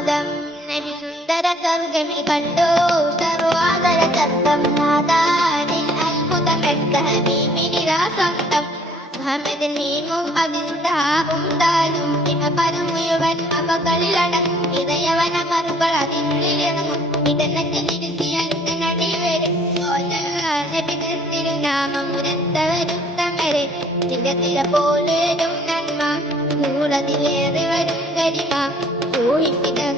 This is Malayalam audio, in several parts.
പാദം നബി സുന്ദര സ്വർഗമിൽ കണ്ടു. സർവാദര ചത്തം നാദാനിൽ അത്ഭുതമെത്ത ഭീമിനിരാ സ്വന്തം മുഹമ്മദിൽ നീമും അതിന്താവും താലും ഇമപരം മുഴുവൻ അപകളിലടങ്ങും ഇതയവന മറുകൾ അതിനുള്ളിലിറങ്ങും ഇടനത്തിലിരുത്തി അടുത്തനടി വരും. നബി തിരുനാമം ഉരത്തവരുത്തമരെ തിര തിര പോലും നന്മ കൂടതിലേറെ വരും കരിമ. ഊഹിപ്പി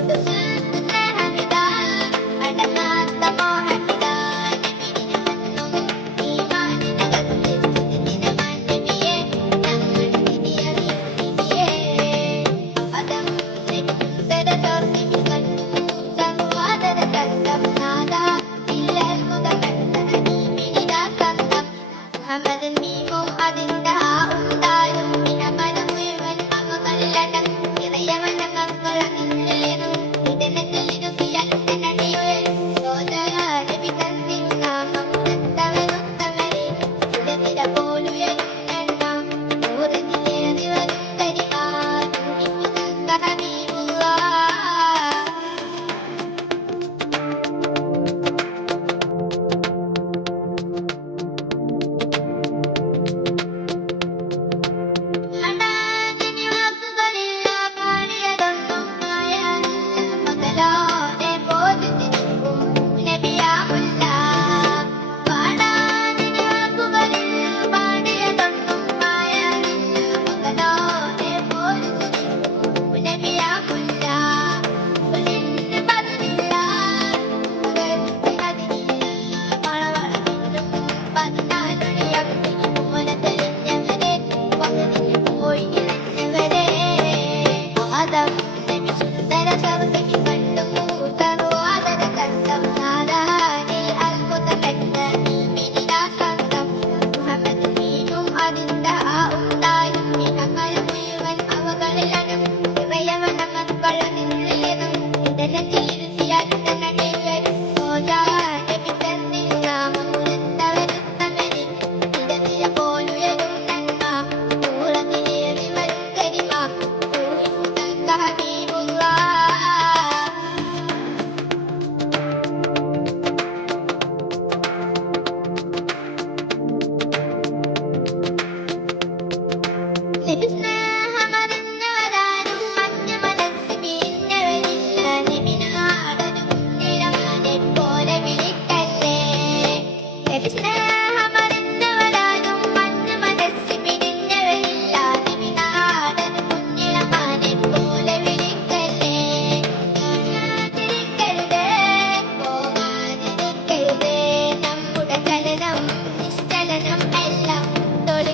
What the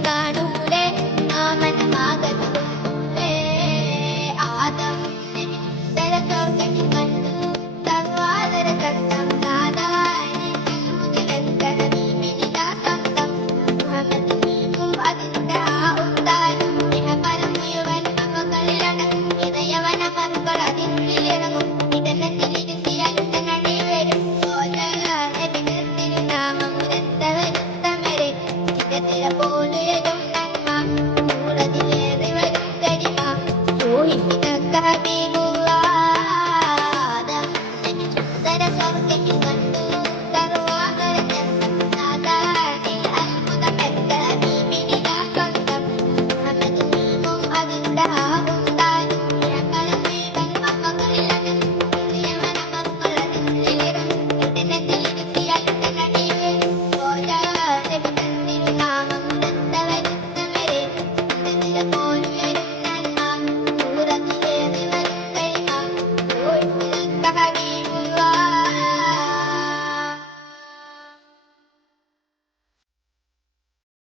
การ